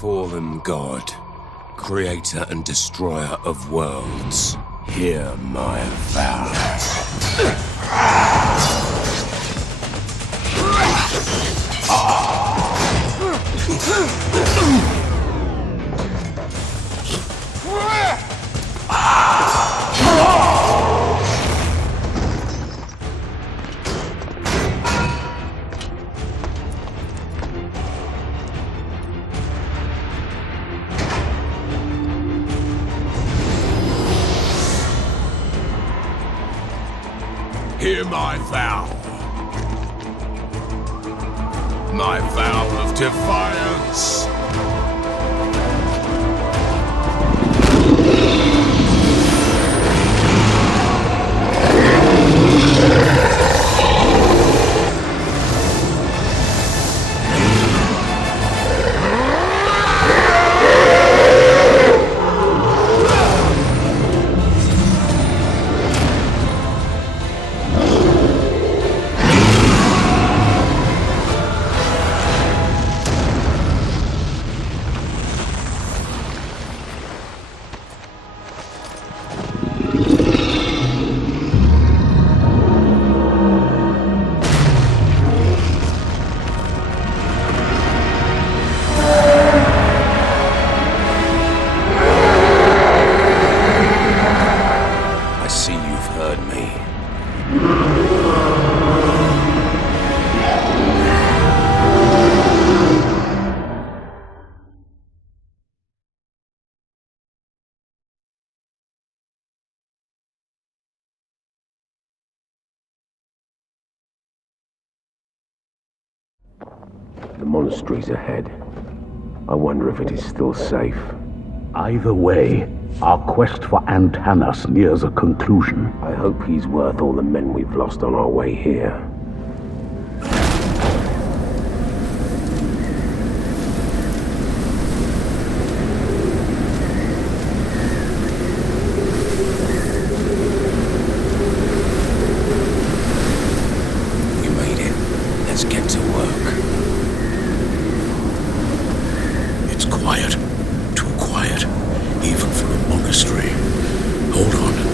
fallen god, creator and destroyer of worlds, hear my vow. Hear my vow. My vow of defiance. The monastery's ahead. I wonder if it is still safe. Either way, our quest for Antanas nears a conclusion. I hope he's worth all the men we've lost on our way here. We made it. Let's get to work. It's quiet. Too quiet. Even for a monastery. Hold on.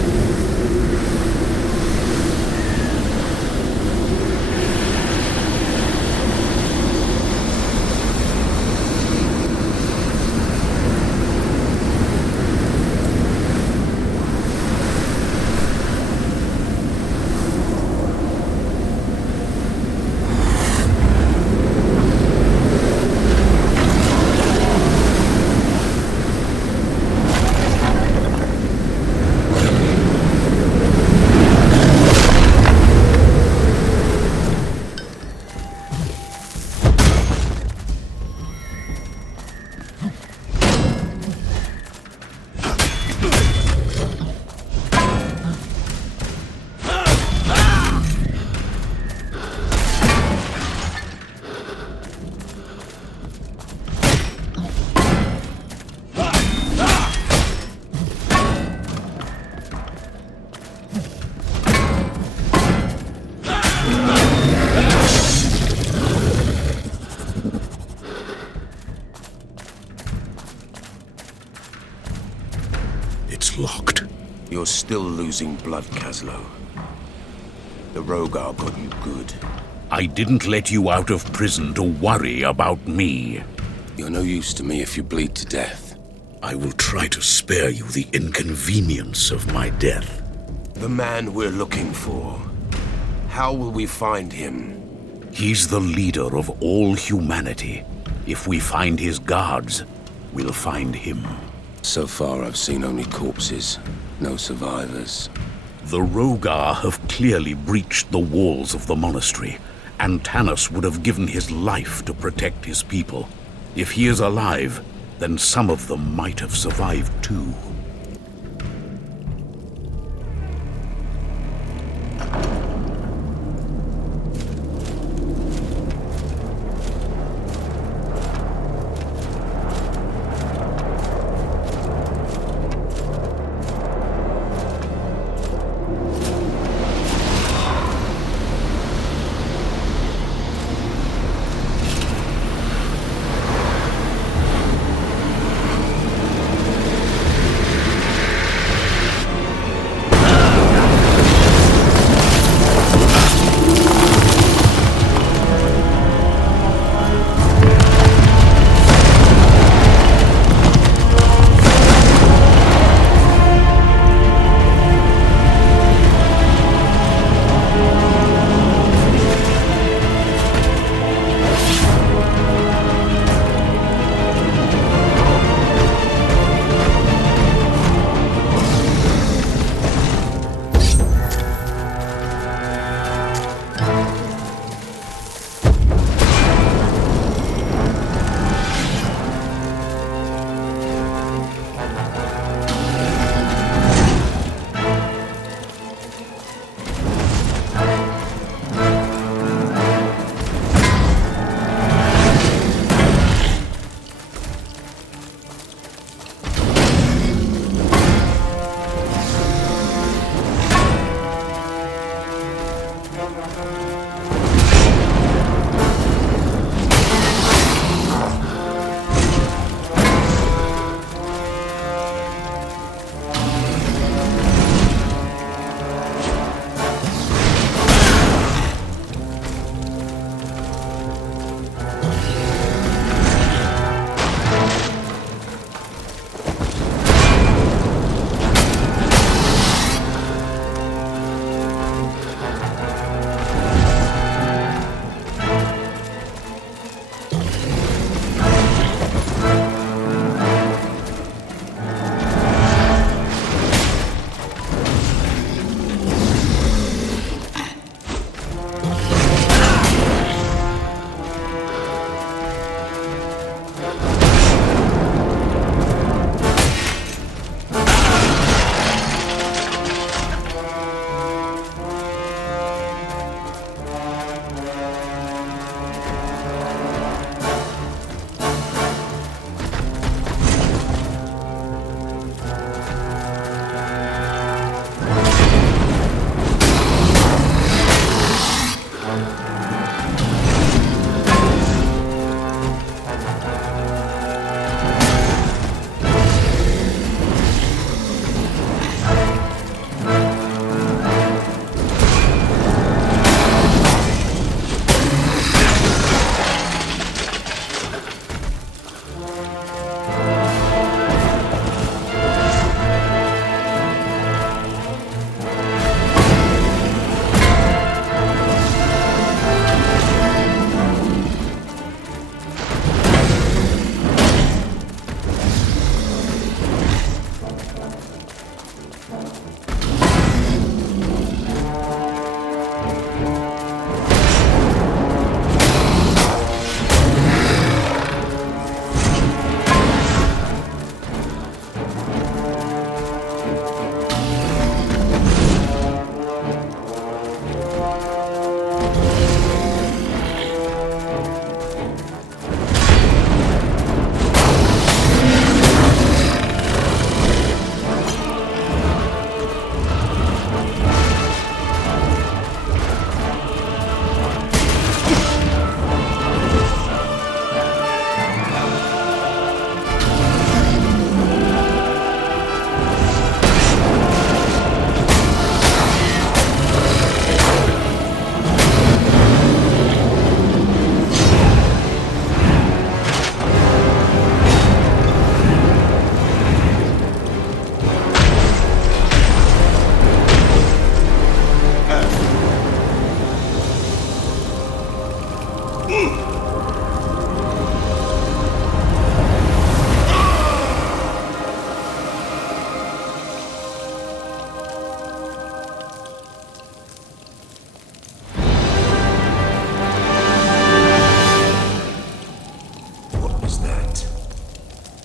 It's locked. You're still losing blood, Kaslo. The Rogar got you good. I didn't let you out of prison to worry about me. You're no use to me if you bleed to death. I will try to spare you the inconvenience of my death. The man we're looking for. How will we find him? He's the leader of all humanity. If we find his guards, we'll find him. So far, I've seen only corpses. No survivors. The Rogar have clearly breached the walls of the monastery. Antanas would have given his life to protect his people. If he is alive, then some of them might have survived too.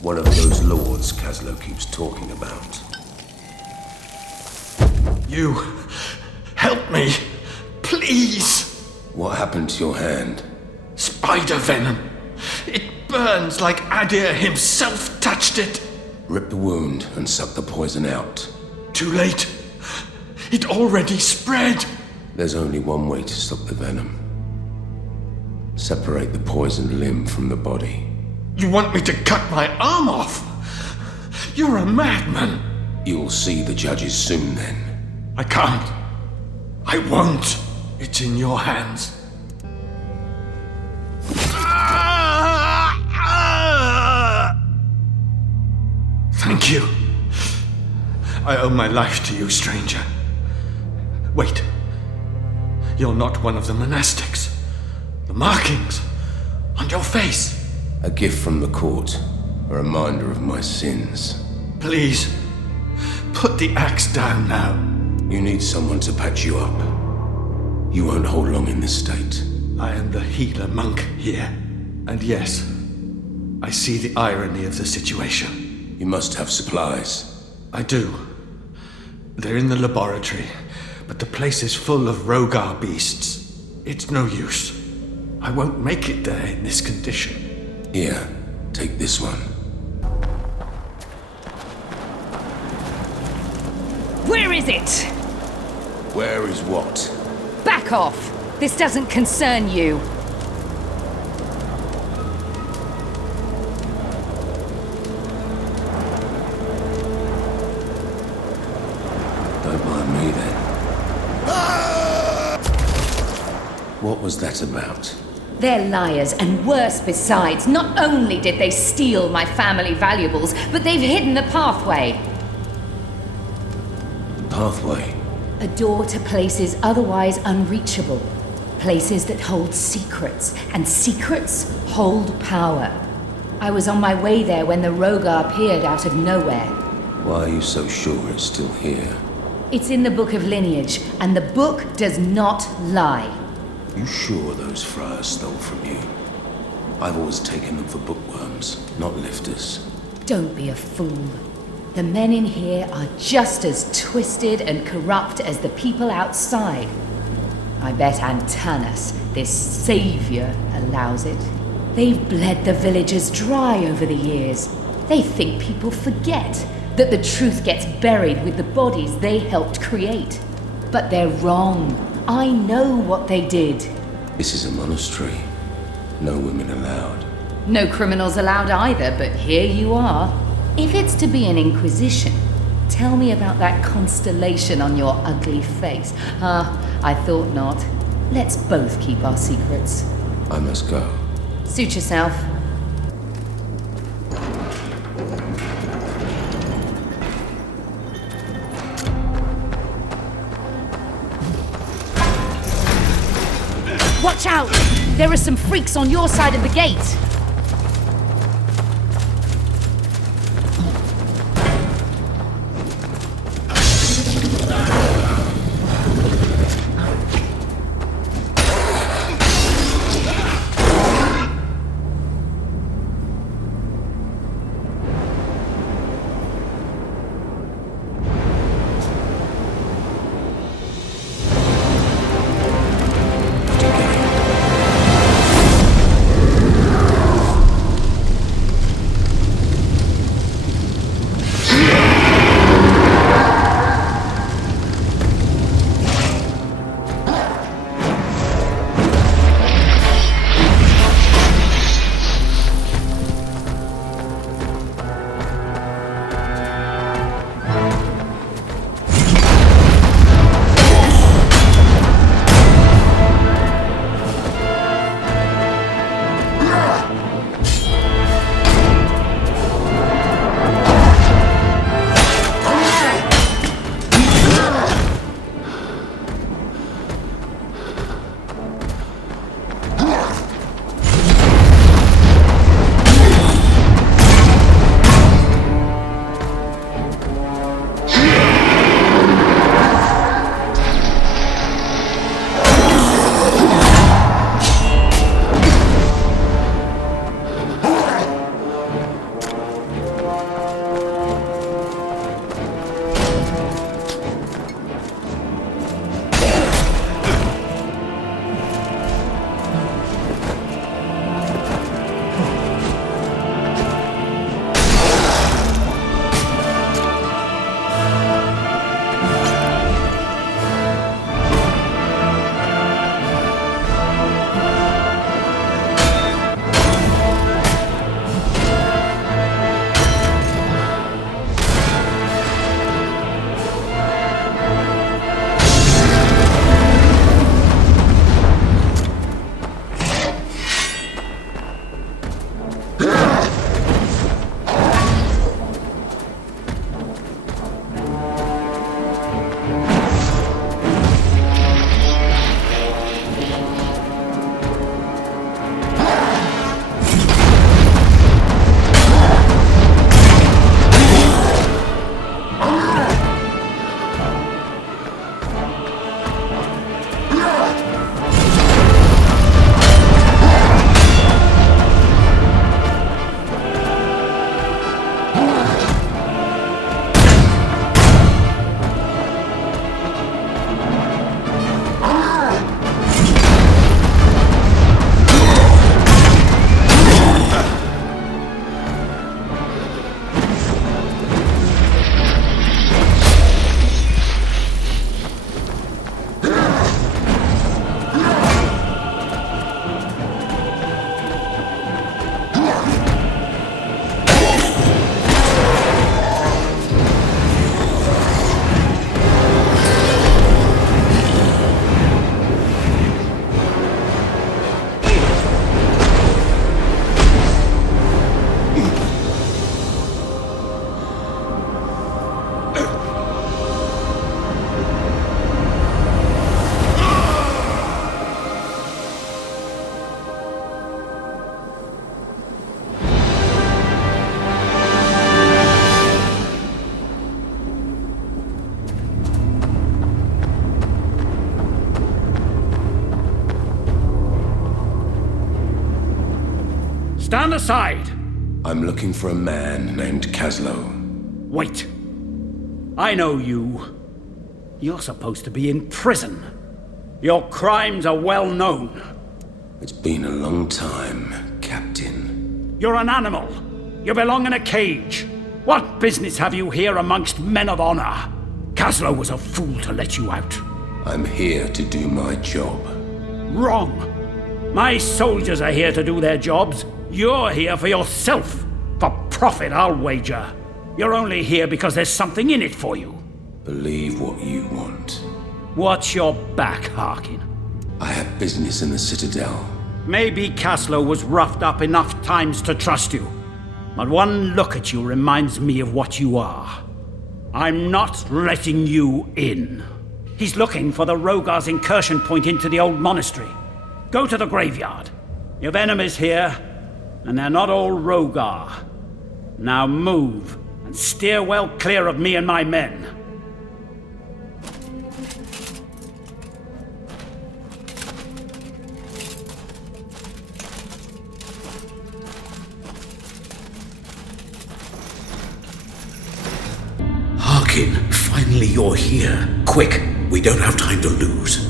One of those lords Caslow keeps talking about. You... help me! Please! What happened to your hand? Spider venom. It burns like Adir himself touched it. Rip the wound and suck the poison out. Too late. It already spread. There's only one way to stop the venom. Separate the poisoned limb from the body. You want me to cut my arm off? You're a madman. You'll see the judges soon then. I can't. I won't. It's in your hands. Thank you. I owe my life to you, stranger. Wait. You're not one of the monastics. The markings on your face. A gift from the court. A reminder of my sins. Please, put the axe down now. You need someone to patch you up. You won't hold long in this state. I am the healer monk here. And yes, I see the irony of the situation. You must have supplies. I do. They're in the laboratory, but the place is full of Rogar beasts. It's no use. I won't make it there in this condition. Here, take this one. Where is it? Where is what? Back off! This doesn't concern you. Don't mind me then. What was that about? They're liars, and worse besides. Not only did they steal my family valuables, but they've hidden the pathway. Pathway? A door to places otherwise unreachable. Places that hold secrets, and secrets hold power. I was on my way there when the Rogar appeared out of nowhere. Why are you so sure it's still here? It's in the Book of Lineage, and the book does not lie. You sure those friars stole from you? I've always taken them for bookworms, not lifters. Don't be a fool. The men in here are just as twisted and corrupt as the people outside. I bet Antanas, this savior, allows it. They've bled the villagers dry over the years. They think people forget that the truth gets buried with the bodies they helped create. But they're wrong. I know what they did. This is a monastery. No women allowed. No criminals allowed either, but here you are. If it's to be an inquisition, tell me about that constellation on your ugly face. I thought not. Let's both keep our secrets. I must go. Suit yourself. Watch out! There are some freaks on your side of the gate! Stand aside! I'm looking for a man named Caslow. Wait. I know you. You're supposed to be in prison. Your crimes are well known. It's been a long time, Captain. You're an animal. You belong in a cage. What business have you here amongst men of honor? Caslow was a fool to let you out. I'm here to do my job. Wrong. My soldiers are here to do their jobs. You're here for yourself. For profit, I'll wager. You're only here because there's something in it for you. Believe what you want. Watch your back, Harkin. I have business in the Citadel. Maybe Caslow was roughed up enough times to trust you. But one look at you reminds me of what you are. I'm not letting you in. He's looking for the Rogar's incursion point into the old monastery. Go to the graveyard. You've enemies here, and they're not all Rogar. Now move, and steer well clear of me and my men. Harkin, finally you're here. Quick, we don't have time to lose.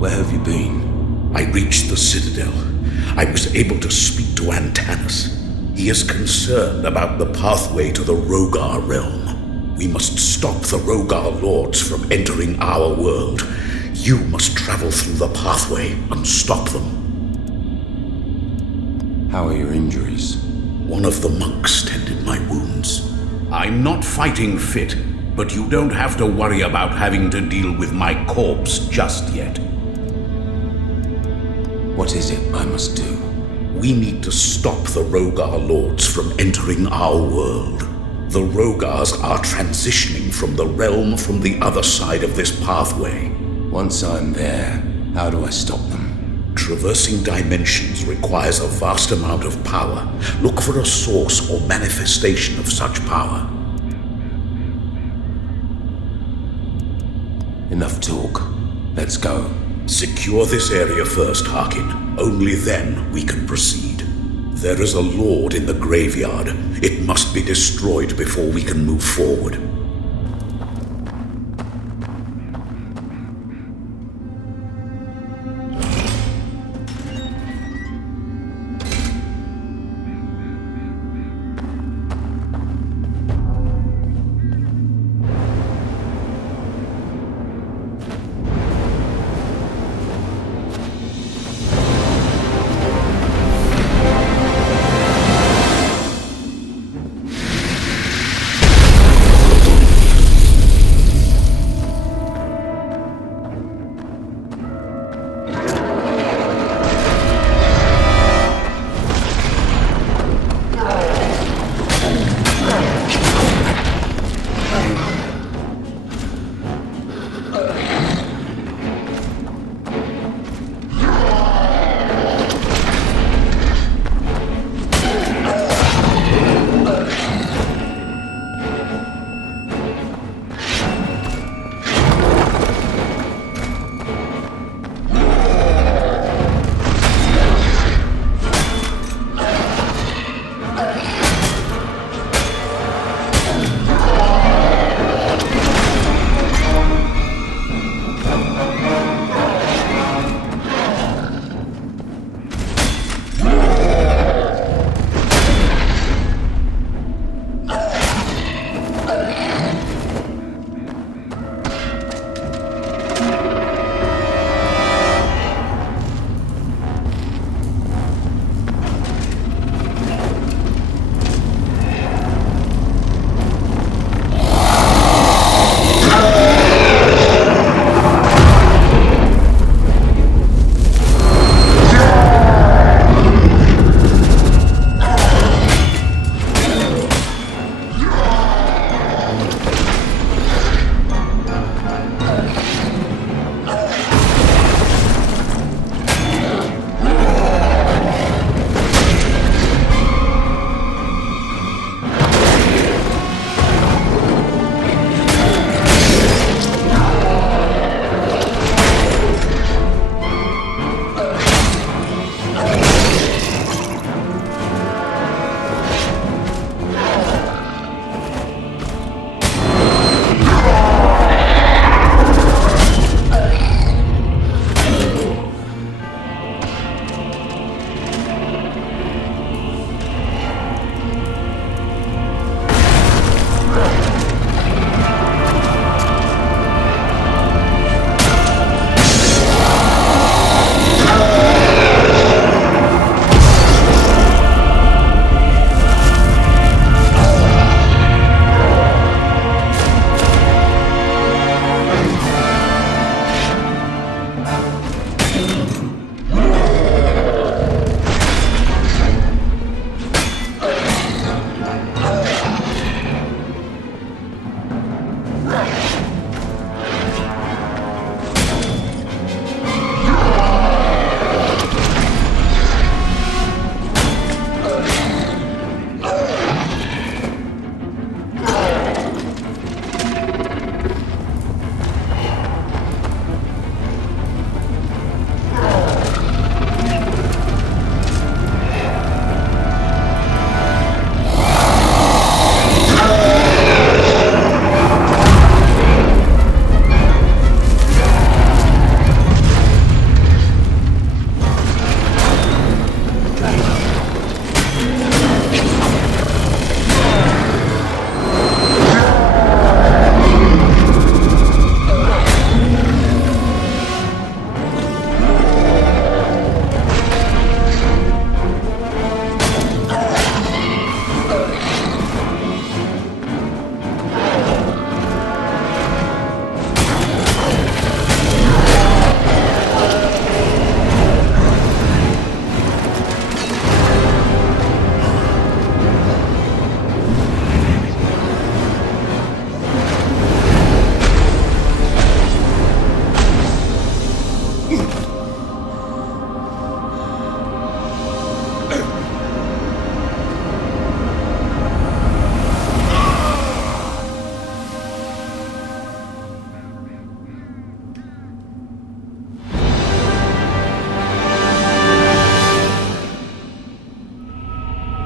Where have you been? I reached the Citadel. I was able to speak to Antanas. He is concerned about the pathway to the Rogar realm. We must stop the Rogar lords from entering our world. You must travel through the pathway and stop them. How are your injuries? One of the monks tended my wounds. I'm not fighting fit, but you don't have to worry about having to deal with my corpse just yet. What is it I must do? We need to stop the Rogar lords from entering our world. The Rogars are transitioning from the realm from the other side of this pathway. Once I'm there, how do I stop them? Traversing dimensions requires a vast amount of power. Look for a source or manifestation of such power. Enough talk. Let's go. Secure this area first, Harkin. Only then we can proceed. There is a lord in the graveyard. It must be destroyed before we can move forward.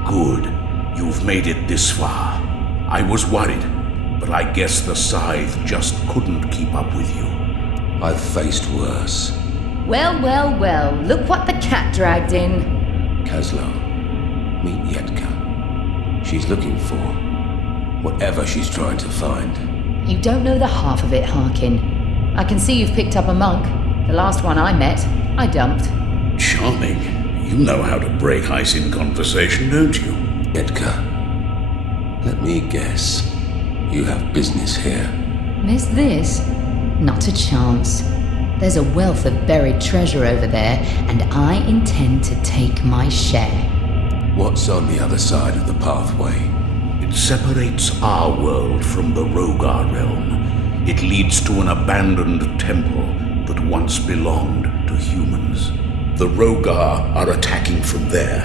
Good. You've made it this far. I was worried, but I guess the scythe just couldn't keep up with you. I've faced worse. Well, well, well, look what the cat dragged in. Kaslo, meet Yetka. She's looking for whatever she's trying to find. You don't know the half of it, Harkin. I can see you've picked up a monk. The last one I met, I dumped. Charming. You know how to break ice in conversation, don't you? Yetka, let me guess. You have business here. Miss this? Not a chance. There's a wealth of buried treasure over there, and I intend to take my share. What's on the other side of the pathway? It separates our world from the Rogar realm. It leads to an abandoned temple that once belonged to humans. The Rogar are attacking from there,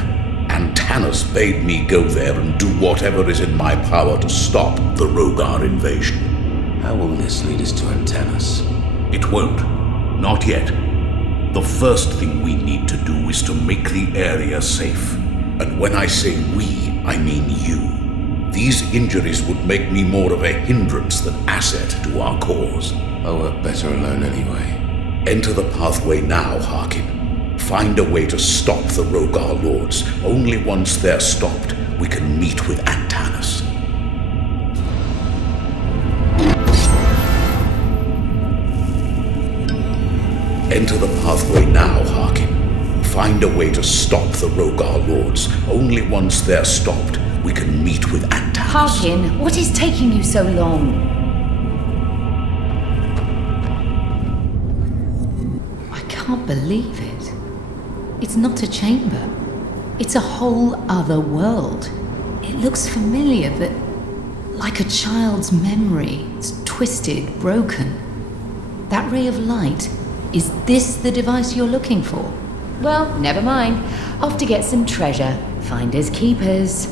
and Tanis bade me go there and do whatever is in my power to stop the Rogar invasion. How will this lead us to Antanas? It won't. Not yet. The first thing we need to do is to make the area safe. And when I say we, I mean you. These injuries would make me more of a hindrance than asset to our cause. I work better alone anyway. Enter the pathway now, Harkin. Find a way to stop the Rogar Lords. Only once they're stopped, we can meet with Antanas. Enter the pathway now, Harkin. Find a way to stop the Rogar Lords. Only once they're stopped, we can meet with Antanas. Harkin, what is taking you so long? I can't believe it. It's not a chamber. It's a whole other world. It looks familiar, but like a child's memory. It's twisted, broken. That ray of light, is this the device you're looking for? Well, never mind. Off to get some treasure. Finders keepers.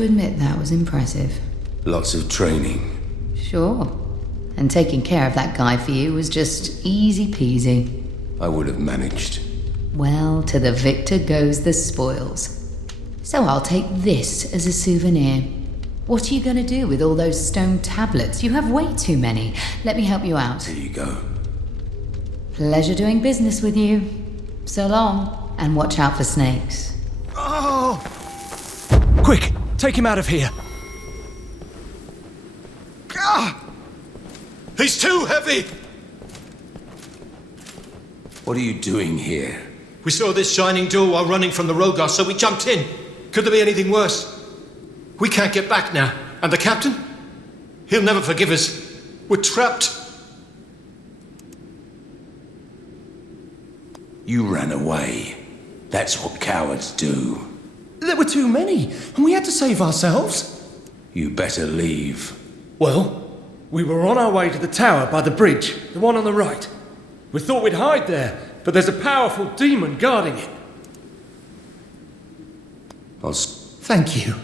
to admit that was impressive. Lots of training. Sure. And taking care of that guy for you was just easy peasy. I would have managed. Well, to the victor goes the spoils. So I'll take this as a souvenir. What are you going to do with all those stone tablets? You have way too many. Let me help you out. Here you go. Pleasure doing business with you. So long, and watch out for snakes. Oh! Quick, take him out of here. Ah! He's too heavy! What are you doing here? We saw this shining door while running from the Rogar, so we jumped in. Could there be anything worse? We can't get back now. And the captain? He'll never forgive us. We're trapped. You ran away. That's what cowards do. There were too many, and we had to save ourselves. You better leave. Well, we were on our way to the tower by the bridge, the one on the right. We thought we'd hide there, but there's a powerful demon guarding it. Thank you.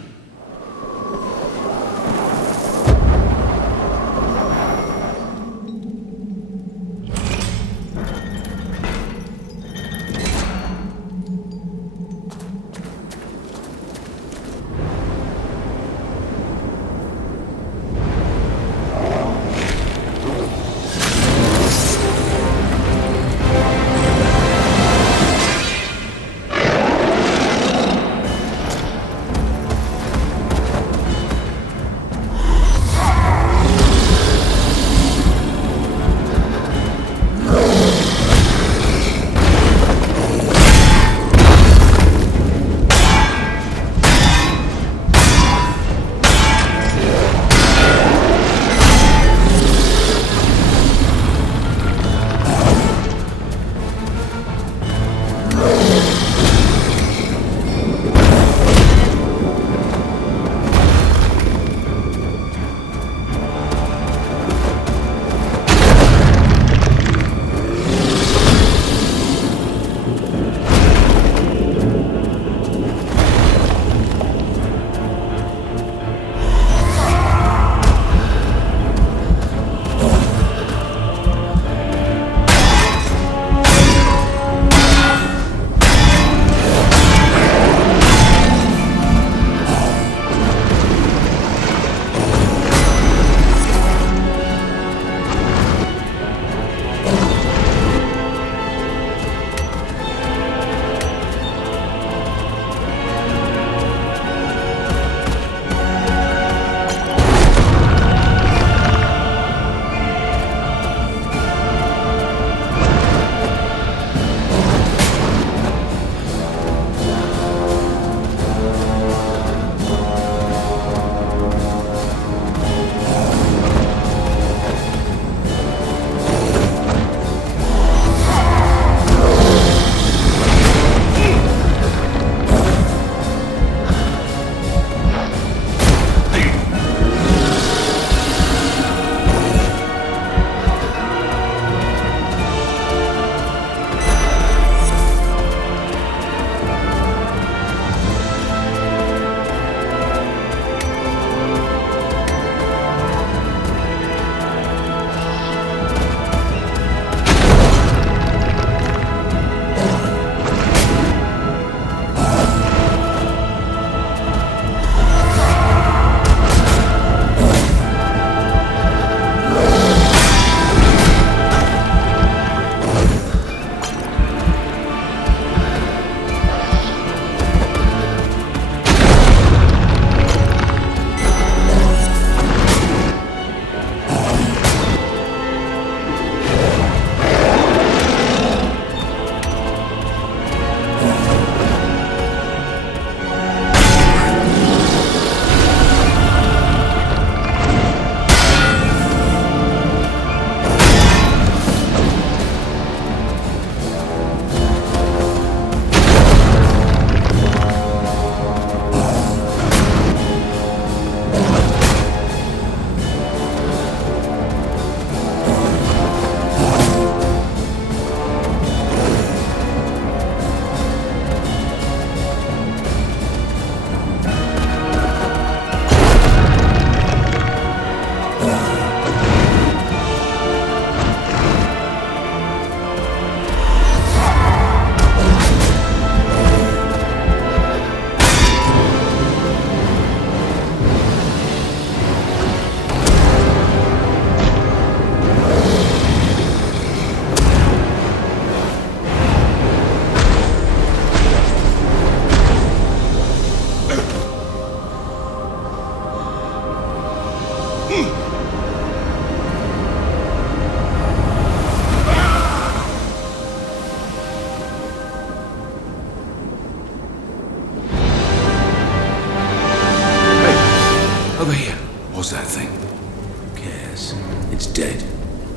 dead.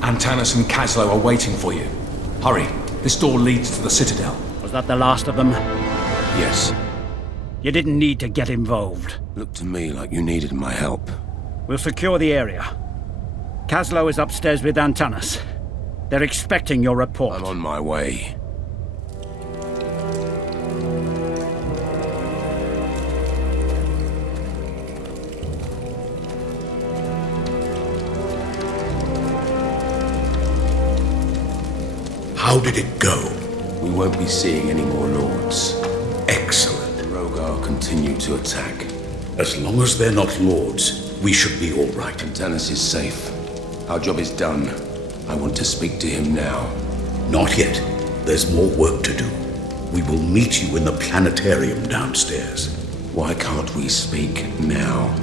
Antanas and Kaslo are waiting for you. Hurry, this door leads to the Citadel. Was that the last of them? Yes. You didn't need to get involved. Looked to me like you needed my help. We'll secure the area. Kaslo is upstairs with Antanas. They're expecting your report. I'm on my way. How did it go? We won't be seeing any more lords. Excellent. The Rogar continue to attack. As long as they're not lords, we should be all right. Antanas is safe. Our job is done. I want to speak to him now. Not yet. There's more work to do. We will meet you in the planetarium downstairs. Why can't we speak now?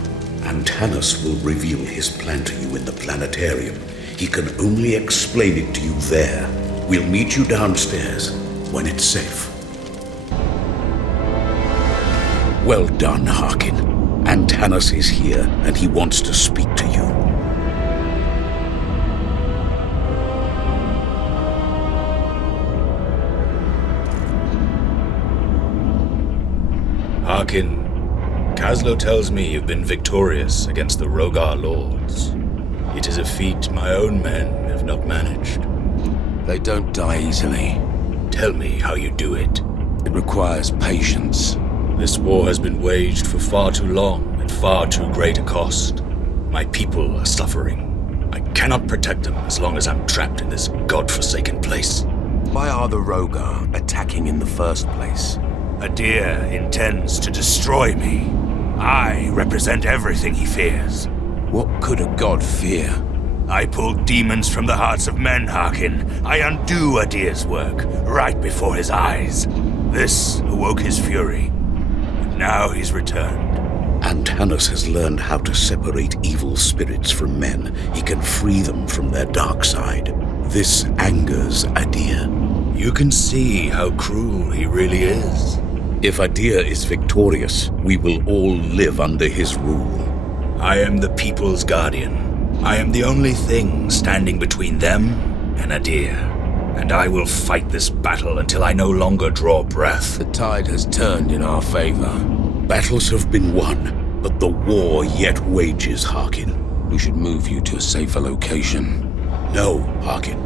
Antanas will reveal his plan to you in the planetarium. He can only explain it to you there. We'll meet you downstairs when it's safe. Well done, Harkin. Antanas is here, and he wants to speak to you. Harkin, Kaslo tells me you've been victorious against the Rogar Lords. It is a feat my own men have not managed. They don't die easily. Tell me how you do it. It requires patience. This war has been waged for far too long at far too great a cost. My people are suffering. I cannot protect them as long as I'm trapped in this godforsaken place. Why are the Rogar attacking in the first place? Adir intends to destroy me. I represent everything he fears. What could a god fear? I pull demons from the hearts of men, Harkin. I undo Adir's work right before his eyes. This awoke his fury. And now he's returned. Antanas has learned how to separate evil spirits from men. He can free them from their dark side. This angers Adir. You can see how cruel he really is. If Adir is victorious, we will all live under his rule. I am the people's guardian. I am the only thing standing between them and Adir. And I will fight this battle until I no longer draw breath. The tide has turned in our favor. Battles have been won, but the war yet wages, Harkin. We should move you to a safer location. No, Harkin.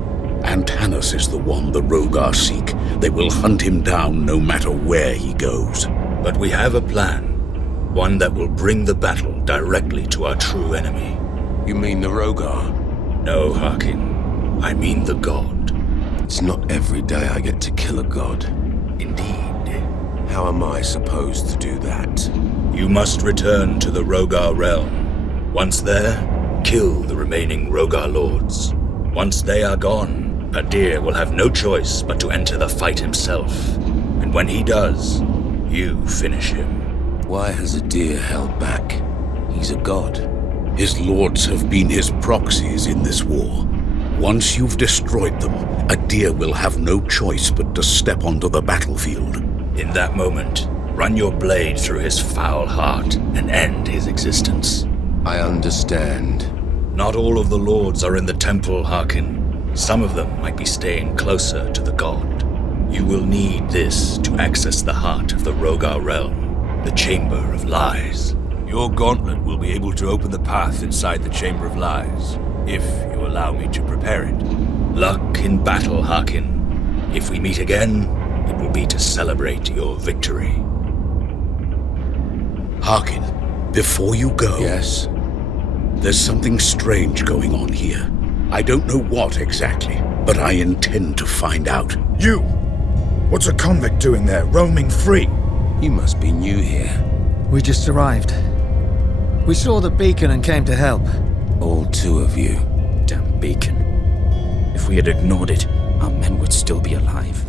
Antanas is the one the Rogar seek. They will hunt him down no matter where he goes. But we have a plan. One that will bring the battle directly to our true enemy. You mean the Rogar? No, Harkin. I mean the god. It's not every day I get to kill a god. Indeed. How am I supposed to do that? You must return to the Rogar realm. Once there, kill the remaining Rogar lords. Once they are gone, Adir will have no choice but to enter the fight himself. And when he does, you finish him. Why has Adir held back? He's a god. His lords have been his proxies in this war. Once you've destroyed them, Adir will have no choice but to step onto the battlefield. In that moment, run your blade through his foul heart and end his existence. I understand. Not all of the lords are in the temple, Harkin. Some of them might be staying closer to the god. You will need this to access the heart of the Rogar realm, the Chamber of Lies. Your gauntlet will be able to open the path inside the Chamber of Lies, if you allow me to prepare it. Luck in battle, Harkin. If we meet again, it will be to celebrate your victory. Harkin, before you go... Yes? There's something strange going on here. I don't know what exactly, but I intend to find out. You! What's a convict doing there, roaming free? You must be new here. We just arrived. We saw the beacon and came to help. All two of you. Damn beacon. If we had ignored it, our men would still be alive.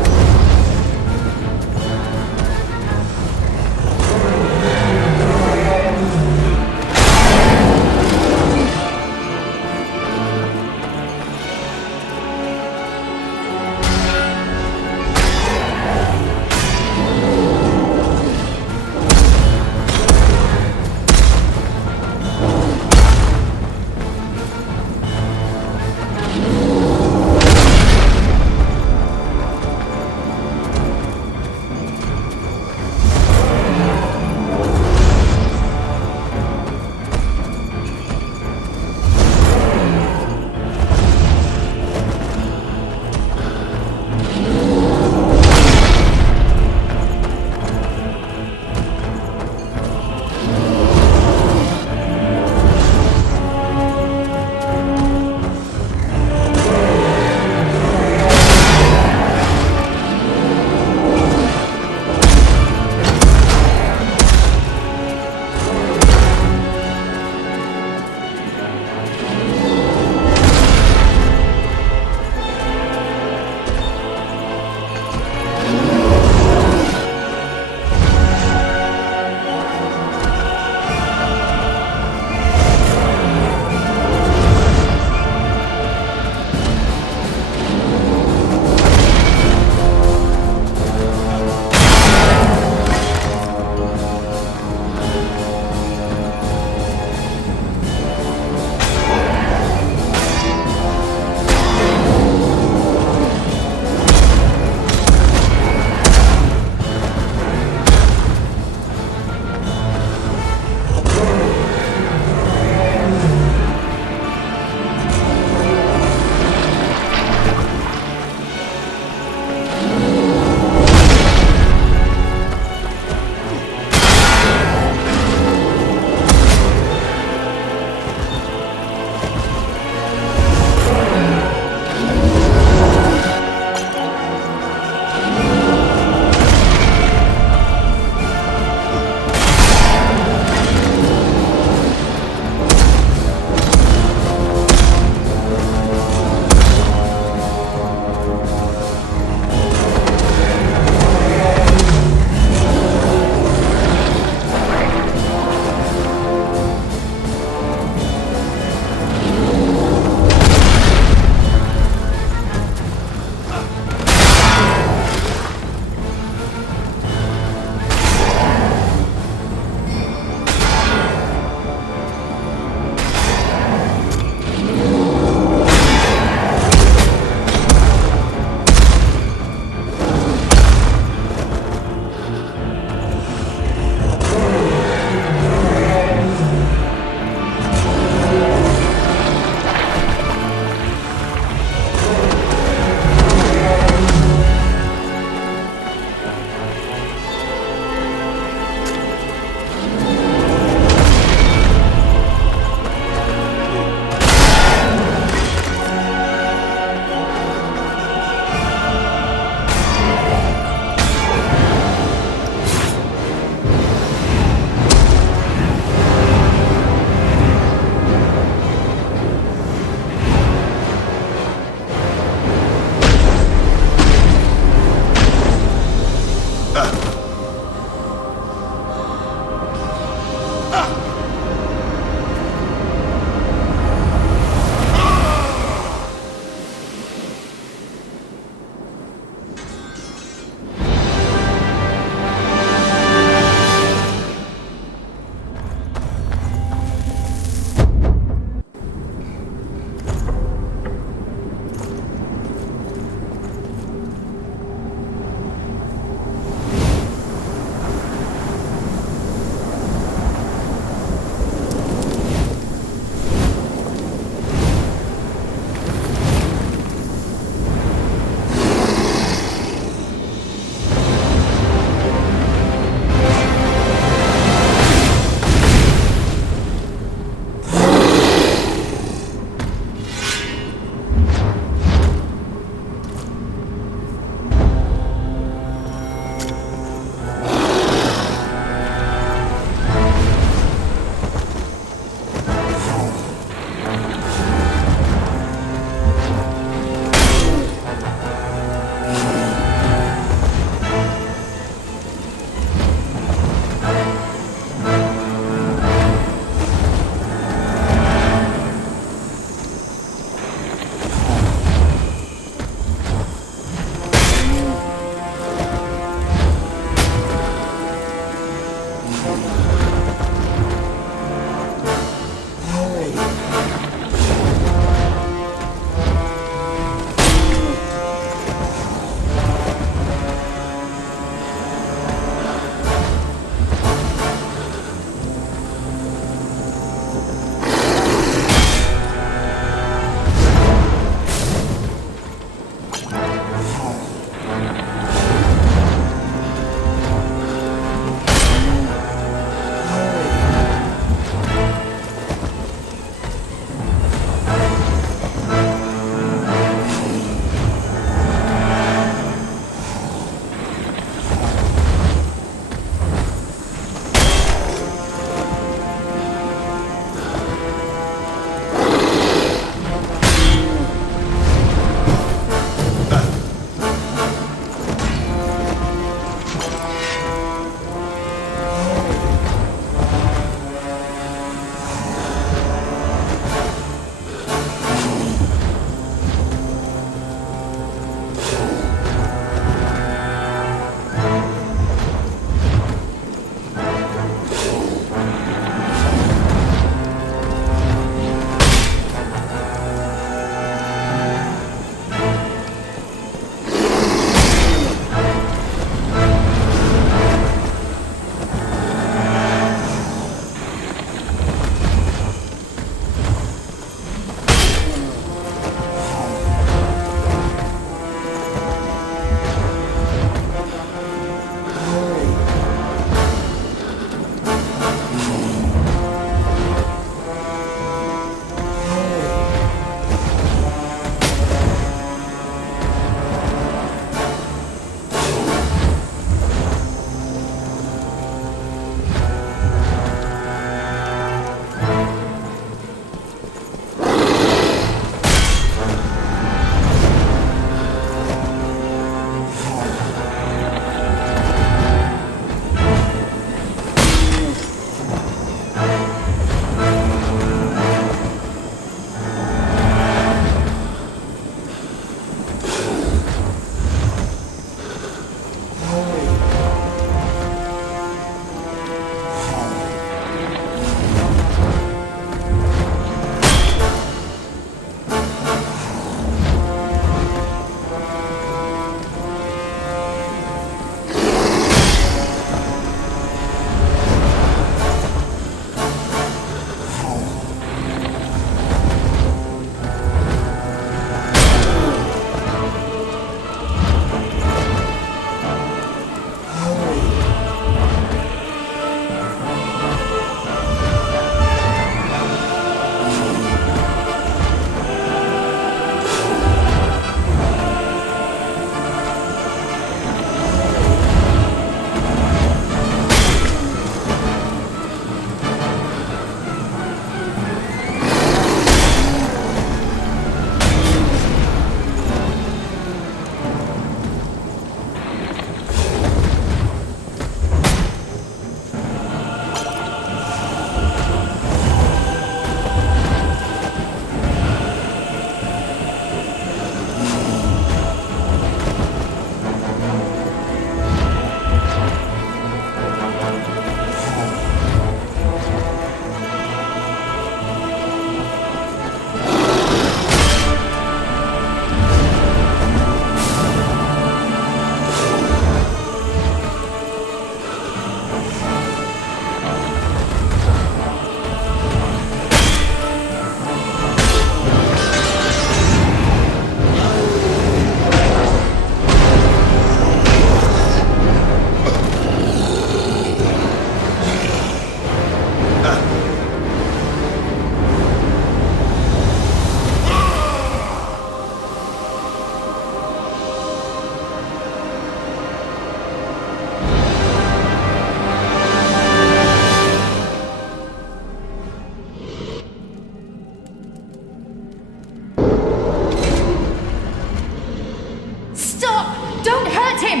Don't hurt him!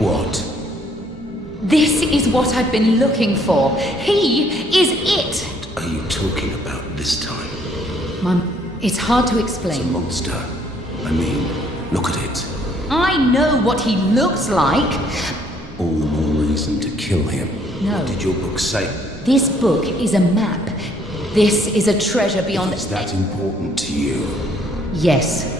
What? This is what I've been looking for. He is it! What are you talking about this time? Mum, it's hard to It's a explain. monster. I mean, look at it. I know what he looks like. All the more reason to kill him. No. What did your book say? This book is a map. This is a treasure beyond... Is that important to you? Yes.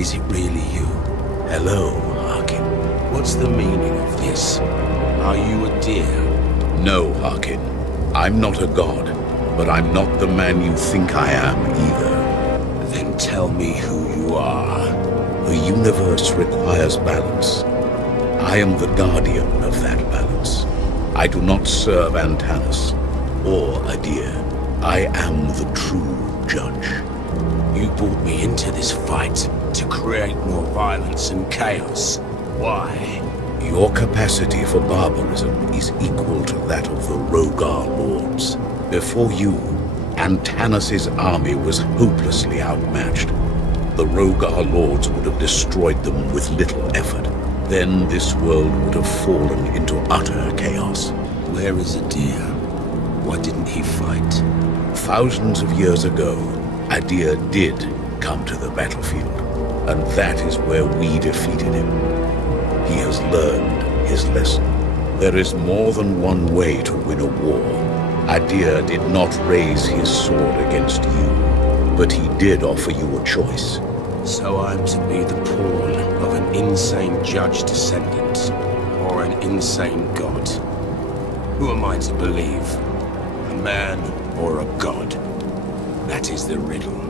Is it really you? Hello, Harkin. What's the meaning of this? Are you a deer? No, Harkin. I'm not a god, but I'm not the man you think I am either. Then tell me who you are. The universe requires balance. I am the guardian of that balance. I do not serve Antanas or Adir. I am the true judge. You brought me into this fight to create more violence and chaos. Why? Your capacity for barbarism is equal to that of the Rogar Lords. Before you, Antanas' army was hopelessly outmatched. The Rogar Lords would have destroyed them with little effort. Then this world would have fallen into utter chaos. Where is Adir? Why didn't he fight? Thousands of years ago, Adir did come to the battlefield, and that is where we defeated him. He has learned his lesson. There is more than one way to win a war. Adir did not raise his sword against you, but he did offer you a choice. So I'm to be the pawn of an insane judge descendant, or an insane god? Who am I to believe? A man or a god? That is the riddle.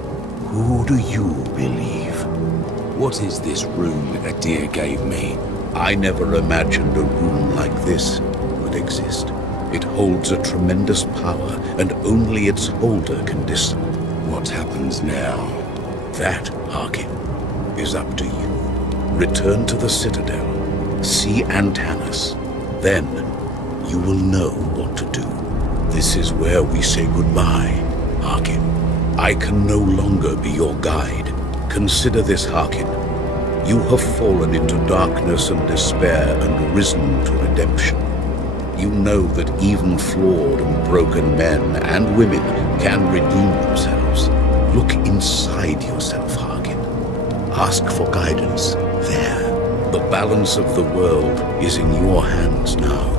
Who do you believe? What is this rune Adir gave me? I never imagined a rune like this would exist. It holds a tremendous power, and only its holder can discern. What happens now? That, Harkin, is up to you. Return to the Citadel. See Antanas. Then you will know what to do. This is where we say goodbye, Harkin. I can no longer be your guide. Consider this, Harkin. You have fallen into darkness and despair and risen to redemption. You know that even flawed and broken men and women can redeem themselves. Look inside yourself, Harkin. Ask for guidance there. The balance of the world is in your hands now.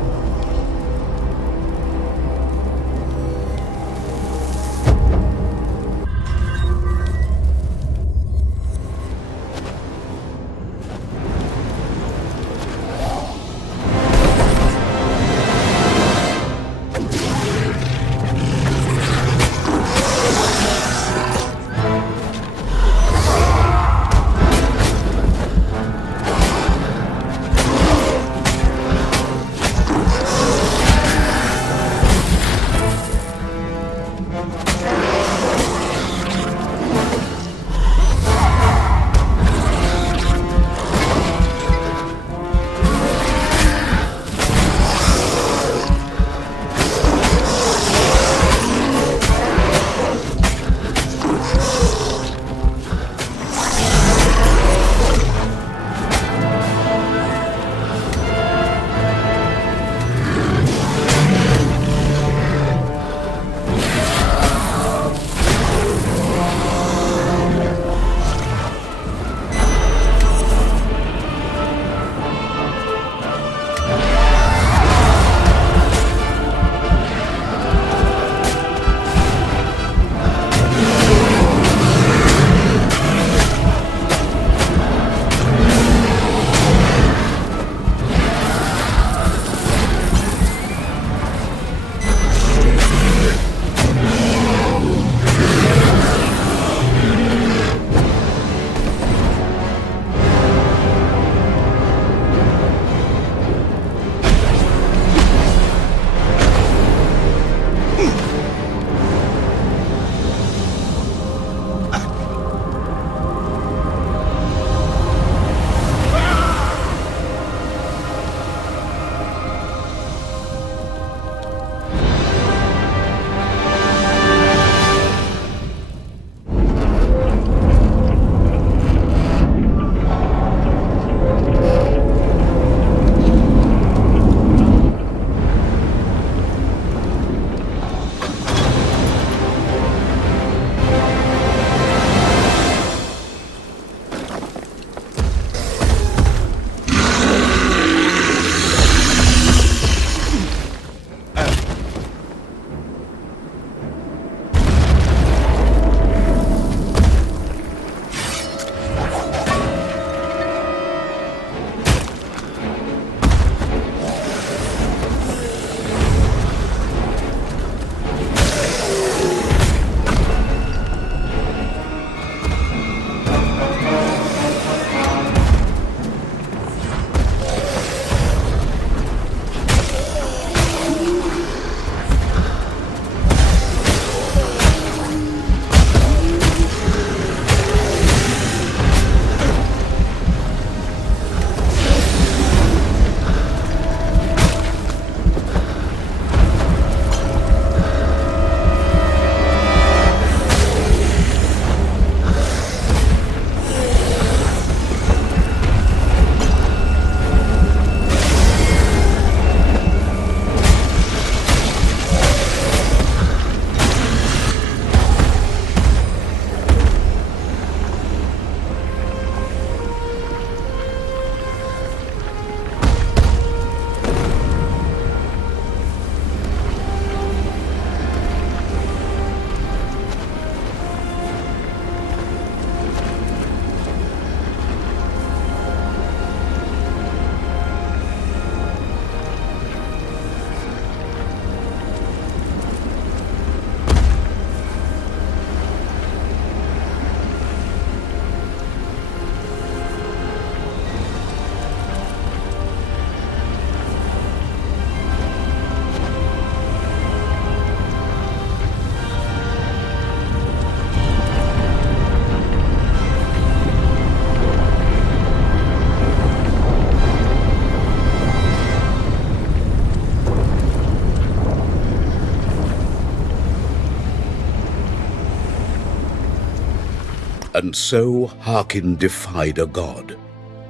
And so Harkin defied a god.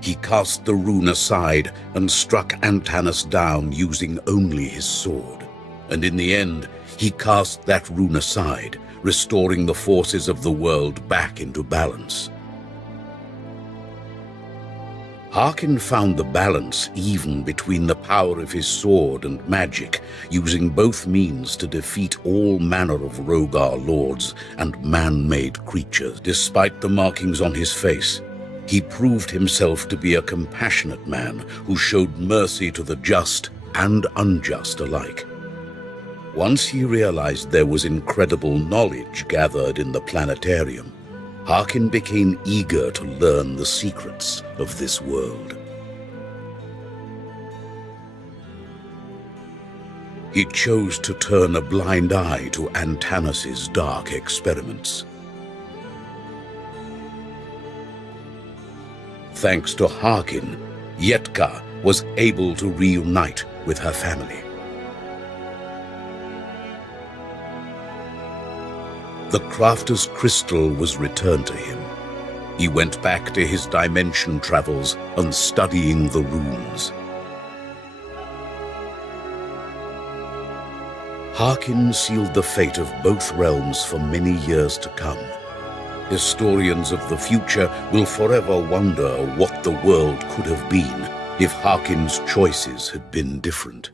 He cast the rune aside and struck Antanas down using only his sword. And in the end, he cast that rune aside, restoring the forces of the world back into balance. Harkin found the balance even between the power of his sword and magic, using both means to defeat all manner of Rogar lords and man-made creatures. Despite the markings on his face, he proved himself to be a compassionate man who showed mercy to the just and unjust alike. Once he realized there was incredible knowledge gathered in the planetarium, Harkin became eager to learn the secrets of this world. He chose to turn a blind eye to Antanas's dark experiments. Thanks to Harkin, Yetka was able to reunite with her family. The crafter's crystal was returned to him. He went back to his dimension travels and studying the runes. Harkin sealed the fate of both realms for many years to come. Historians of the future will forever wonder what the world could have been if Harkin's choices had been different.